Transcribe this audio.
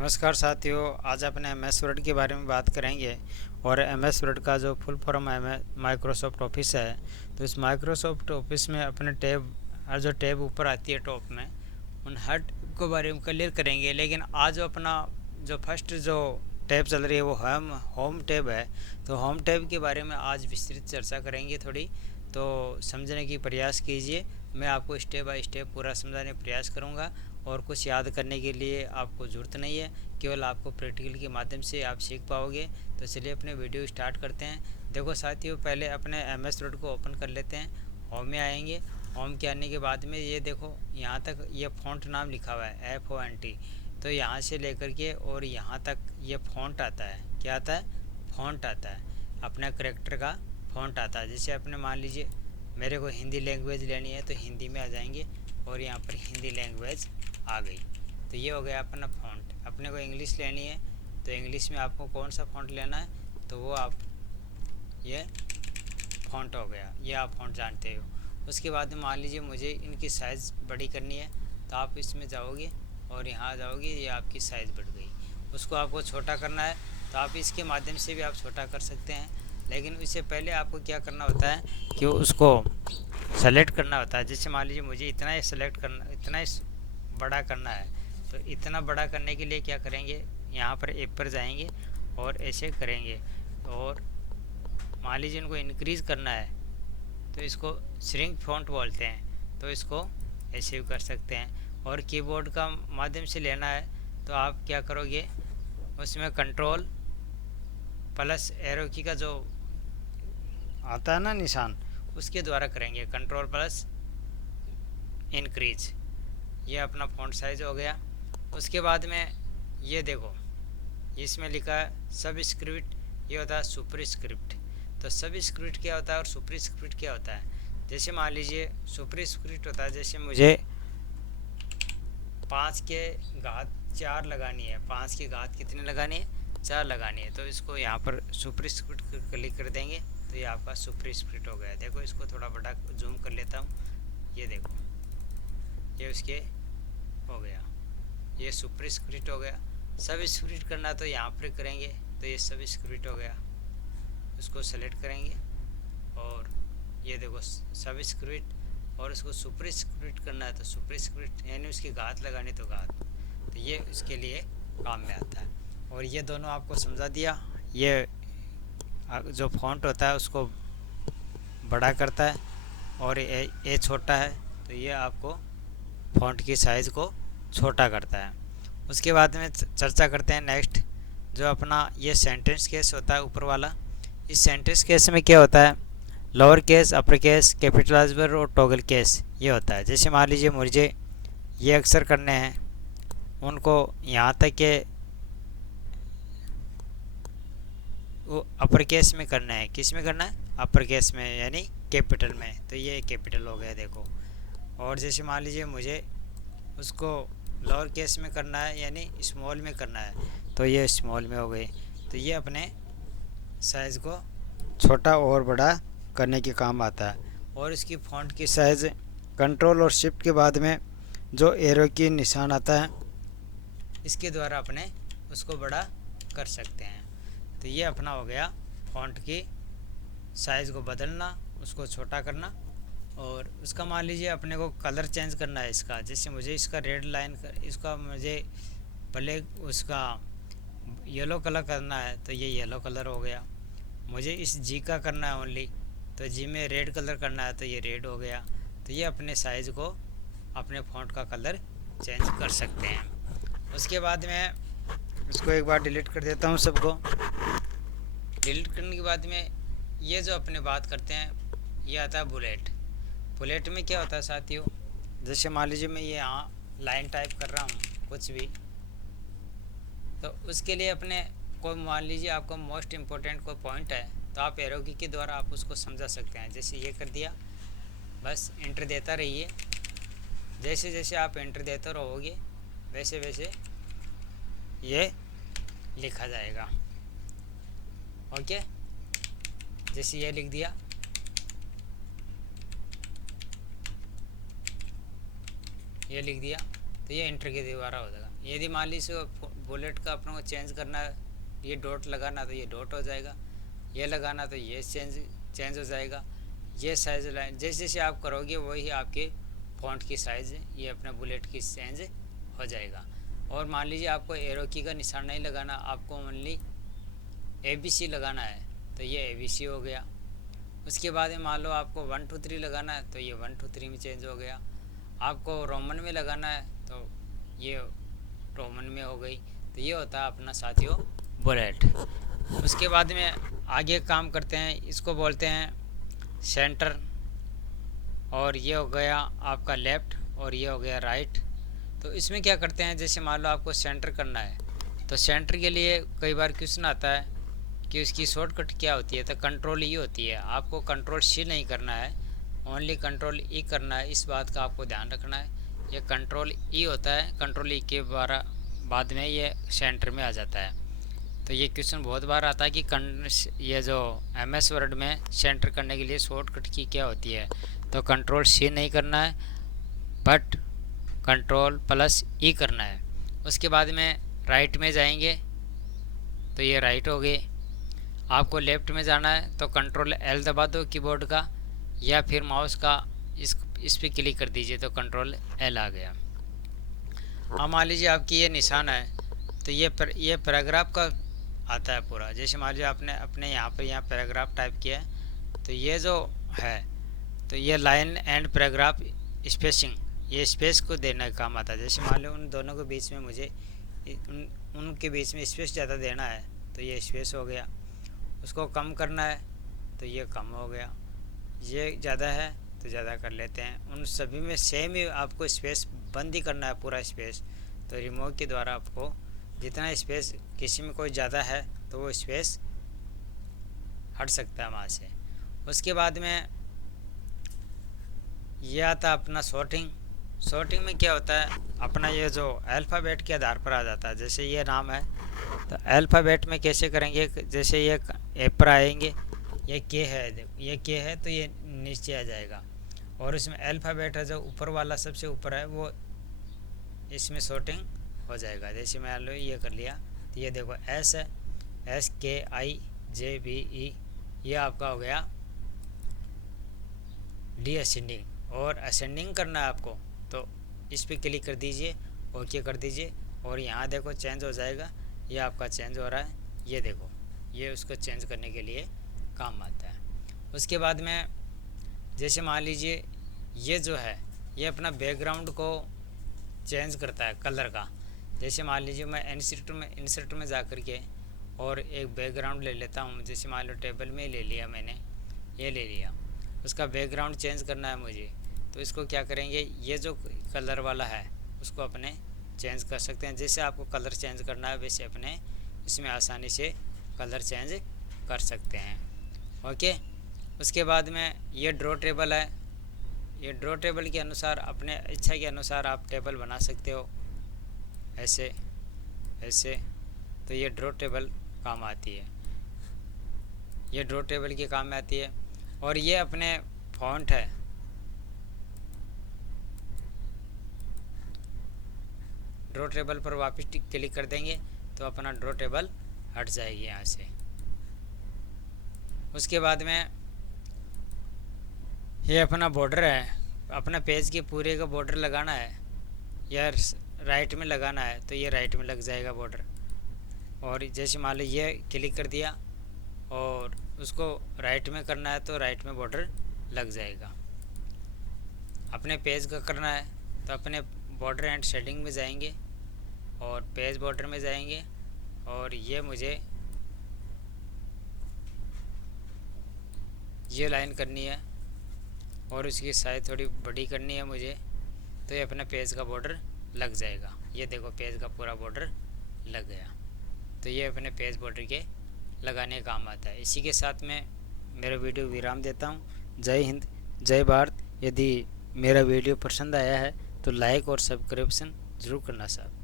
नमस्कार साथियों, आज अपने एम एस वर्ड के बारे में बात करेंगे। और एम एस वर्ड का जो फुल फॉर्म है माइक्रोसॉफ्ट ऑफिस है। तो इस माइक्रोसॉफ्ट ऑफिस में अपने टैब, हर जो टैब ऊपर आती है टॉप में, उन हर टैब के बारे में क्लियर करेंगे। लेकिन आज अपना जो फर्स्ट जो टैब चल रही है वो होम टैब है। तो होम टैब के बारे में आज विस्तृत चर्चा करेंगे थोड़ी, तो समझने की प्रयास कीजिए। मैं आपको स्टेप बाय स्टेप पूरा समझाने का प्रयास करूँगा और कुछ याद करने के लिए आपको ज़रूरत नहीं है, केवल आपको प्रैक्टिकल के माध्यम से आप सीख पाओगे। तो चलिए अपने वीडियो स्टार्ट करते हैं। देखो साथियों, पहले अपने एम एस वर्ड को ओपन कर लेते हैं। होम में आएंगे। होम के आने के बाद में ये देखो, यहाँ तक ये फ़ॉन्ट नाम लिखा हुआ है FONT। तो यहाँ से लेकर के और यहाँ तक ये फ़ॉन्ट आता है। क्या आता है? फ़ॉन्ट आता है। अपना करेक्टर का फ़ॉन्ट आता है। जैसे अपने मान लीजिए मेरे को हिंदी लैंग्वेज लेनी है तो हिंदी में आ जाएंगे और यहाँ पर हिंदी लैंग्वेज आ गई। तो ये हो गया अपना फ़ॉन्ट। अपने को इंग्लिश लेनी है तो इंग्लिश में आपको कौन सा फ़ॉन्ट लेना है, तो वो आप ये फ़ॉन्ट हो गया, ये आप फ़ॉन्ट जानते हो। उसके बाद में मान लीजिए मुझे इनकी साइज़ बड़ी करनी है, तो आप इसमें जाओगे और यहाँ जाओगे, ये आपकी साइज़ बढ़ गई। उसको आपको छोटा करना है तो आप इसके माध्यम से भी आप छोटा कर सकते हैं। लेकिन इससे पहले आपको क्या करना होता है कि उसको सेलेक्ट करना होता है। जैसे मान लीजिए मुझे इतना ही सेलेक्ट करना, इतना ही बड़ा करना है। तो इतना बड़ा करने के लिए क्या करेंगे, यहाँ पर ऐप पर जाएंगे और ऐसे करेंगे। और मान लीजिए इनको इंक्रीज़ करना है तो इसको श्रिंक फॉन्ट बोलते हैं, तो इसको ऐसे भी कर सकते हैं। और कीबोर्ड का माध्यम से लेना है तो आप क्या करोगे, उसमें कंट्रोल प्लस एरो की का जो आता है ना निशान, उसके द्वारा करेंगे। कंट्रोल प्लस इंक्रीज, ये अपना फ़ॉन्ट साइज हो गया। उसके बाद में ये देखो, इसमें लिखा है सब स्क्रिप्ट, ये होता है सुपर स्क्रिप्ट। तो सब स्क्रिप्ट क्या होता है और सुपर स्क्रिप्ट क्या होता है? जैसे मान लीजिए सुपर स्क्रिप्ट होता है, जैसे मुझे 5 के घात 4 लगानी है। 5 की घात कितनी लगानी है? 4 लगानी है। तो इसको यहाँ पर सुपर स्क्रिप्ट क्लिक कर देंगे तो ये आपका सुपर स्क्रिप्ट हो गया। देखो इसको थोड़ा बड़ा जूम कर लेता हूँ, ये देखो ये उसके हो गया, ये सुपर स्क्रिप्ट हो गया। सब स्क्रिप्ट करना तो यहाँ पर करेंगे तो ये सब स्क्रिप्ट हो गया। उसको सेलेक्ट करेंगे और ये देखो सब स्क्रिप्ट। और उसको सुपर स्क्रिप्ट करना है तो सुपर स्क्रिप्ट, यानी उसकी घात लगानी तो घात। तो ये उसके लिए काम में आता है। और ये दोनों आपको समझा दिया। ये जो फॉन्ट होता है उसको बड़ा करता है और ये छोटा है तो ये आपको फॉन्ट की साइज़ को छोटा करता है। उसके बाद में चर्चा करते हैं नेक्स्ट, जो अपना ये सेंटेंस केस होता है ऊपर वाला। इस सेंटेंस केस में क्या होता है, लोअर केस, अपर केस, कैपिटलाइजर और टॉगल केस ये होता है। जैसे मान लीजिए मुझे ये अक्षर करने हैं, उनको यहाँ तक के वो अपर केस में करना है। किस में करना है? अपर केस में, यानी कैपिटल में। तो ये कैपिटल हो गया देखो। और जैसे मान लीजिए मुझे उसको लोअर केस में करना है, यानी स्मॉल में करना है, तो ये स्मॉल में हो गई। तो ये अपने साइज़ को छोटा और बड़ा करने के काम आता है। और इसकी फ़ॉन्ट की साइज़ कंट्रोल और शिफ्ट के बाद में जो एरो की निशान आता है, इसके द्वारा अपने उसको बड़ा कर सकते हैं। तो ये अपना हो गया फ़ॉन्ट की साइज़ को बदलना, उसको छोटा करना। और उसका मान लीजिए अपने को कलर चेंज करना है इसका। जैसे मुझे इसका रेड लाइन इसका मुझे ब्लैक, उसका येलो कलर करना है तो ये येलो कलर हो गया। मुझे इस जी का करना है ओनली, तो जी में रेड कलर करना है तो ये रेड हो गया। तो ये अपने साइज़ को, अपने फ़ॉन्ट का कलर चेंज कर सकते हैं। उसके बाद में इसको एक बार डिलीट कर देता हूँ सबको। डिलीट करने के बाद में ये जो अपने बात करते हैं, ये आता है बुलेट। बुलेट में क्या होता है साथियों, जैसे मान लीजिए मैं ये यहाँ लाइन टाइप कर रहा हूँ कुछ भी, तो उसके लिए अपने कोई मान लीजिए आपको मोस्ट इम्पोर्टेंट कोई पॉइंट है तो आप एरो की के द्वारा आप उसको समझा सकते हैं। जैसे ये कर दिया, बस एंटर देता रहिए। जैसे जैसे आप एंटर देते रहोगे वैसे वैसे ये लिखा जाएगा। ओके, जैसे ये लिख दिया, ये लिख दिया, तो ये इंटर के द्वारा हो जाएगा। यदि मान लीजिए बुलेट का अपने को चेंज करना है, ये डॉट लगाना तो ये डॉट हो जाएगा, ये लगाना तो ये चेंज हो जाएगा। ये साइज लाइन जैसे जैसे आप करोगे वही आपके फॉन्ट की साइज़ ये अपना बुलेट की चेंज हो जाएगा। और मान लीजिए आपको एरो की का निशान नहीं लगाना, आपको ओनली ABC लगाना है तो ये ABC हो गया। उसके बाद में मान लो आपको 1 2 3 लगाना है तो ये 1 2 3 में चेंज हो गया। आपको रोमन में लगाना है तो ये रोमन में हो गई। तो ये होता है अपना साथियों बुलेट। उसके बाद में आगे काम करते हैं, इसको बोलते हैं सेंटर, और ये हो गया आपका लेफ़्ट और ये हो गया राइट। तो इसमें क्या करते हैं, जैसे मान लो आपको सेंटर करना है तो सेंटर के लिए कई बार क्वेश्चन आता है कि उसकी शॉर्टकट क्या होती है, तो कंट्रोल ई होती है। आपको कंट्रोल सी नहीं करना है, ओनली कंट्रोल ई करना है, इस बात का आपको ध्यान रखना है। ये कंट्रोल ई होता है, कंट्रोल ई के बाद में ये सेंटर में आ जाता है। तो ये क्वेश्चन बहुत बार आता है कि ये जो MS वर्ड में सेंटर करने के लिए शॉर्टकट की क्या होती है, तो कंट्रोल सी नहीं करना है बट कंट्रोल प्लस ई करना है। उसके बाद में राइट में जाएंगे तो ये राइट हो गए। आपको लेफ़्ट में जाना है तो कंट्रोल L दबा दो कीबोर्ड का, या फिर माउस का इस पर क्लिक कर दीजिए तो कंट्रोल L आ गया। अब मान लीजिए आपकी ये निशान है तो ये पैराग्राफ का आता है पूरा। जैसे मान लीजिए आपने अपने यहाँ पैराग्राफ टाइप किया है तो ये जो है तो ये लाइन एंड पैराग्राफ स्पेसिंग, ये स्पेस को देने का काम आता है। जैसे मान लो उन दोनों के बीच में मुझे उनके बीच में स्पेस ज़्यादा देना है तो ये स्पेस हो गया। उसको कम करना है तो ये कम हो गया। ये ज़्यादा है तो ज़्यादा कर लेते हैं। उन सभी में सेम ही आपको स्पेस बंद ही करना है, पूरा स्पेस। तो रिमोट के द्वारा आपको जितना स्पेस, किसी में कोई ज़्यादा है तो वो स्पेस हट सकता है वहाँ से। उसके बाद में ये आता अपना सॉर्टिंग। सॉर्टिंग में क्या होता है, अपना ये जो अल्फ़ाबेट के आधार पर आ जाता है। जैसे ये नाम है तो अल्फ़ाबेट में कैसे करेंगे, जैसे ये ए पर आएंगे, ये के है, ये के है तो ये नीचे आ जाएगा। और इसमें अल्फ़ाबेट है जो ऊपर वाला सबसे ऊपर है वो इसमें सॉर्टिंग हो जाएगा। जैसे मान लो ये कर लिया तो ये देखो S है, SKIJBE, ये आपका हो गया डी असेंडिंग। और असेंडिंग करना है आपको तो इस पर क्लिक कर दीजिए, ओके कर दीजिए, और यहाँ देखो चेंज हो जाएगा। ये आपका चेंज हो रहा है, ये देखो, ये उसको चेंज करने के लिए काम आता है। उसके बाद में जैसे मान लीजिए ये जो है ये अपना बैकग्राउंड को चेंज करता है कलर का। जैसे मान लीजिए मैं इंसर्ट में जा कर के और एक बैकग्राउंड ले लेता हूँ। जैसे मान लो टेबल में ले लिया मैंने, ये ले लिया, उसका बैकग्राउंड चेंज करना है मुझे। तो इसको क्या करेंगे, ये जो कलर वाला है उसको अपने चेंज कर सकते हैं। जैसे आपको कलर चेंज करना है वैसे अपने इसमें आसानी से कलर चेंज कर सकते हैं। ओके। उसके बाद में ये ड्रॉ टेबल है। ये ड्रॉ टेबल के अनुसार अपने इच्छा के अनुसार आप टेबल बना सकते हो, ऐसे ऐसे। तो ये ड्रॉ टेबल काम आती है, ये ड्रॉ टेबल के काम में आती है। और ये अपने फॉन्ट है, ड्रॉ टेबल पर वापस क्लिक कर देंगे तो अपना ड्रॉ टेबल हट जाएगी यहाँ से। उसके बाद में ये अपना बॉर्डर है, अपना पेज के पूरे का बॉर्डर लगाना है या राइट में लगाना है तो ये राइट में लग जाएगा बॉर्डर। और जैसे मान लो ये क्लिक कर दिया और उसको राइट में करना है तो राइट में बॉर्डर लग जाएगा। अपने पेज का करना है तो अपने बॉर्डर एंड शेडिंग में जाएंगे और पेज बॉर्डर में जाएंगे, और ये मुझे ये लाइन करनी है और उसकी साइज थोड़ी बड़ी करनी है मुझे, तो ये अपना पेज का बॉर्डर लग जाएगा। ये देखो पेज का पूरा बॉर्डर लग गया। तो ये अपने पेज बॉर्डर के लगाने का काम आता है। इसी के साथ में मेरा वीडियो विराम देता हूँ। जय हिंद, जय भारत। यदि मेरा वीडियो पसंद आया है तो लाइक और सब्सक्रिप्शन ज़रूर करना साहब।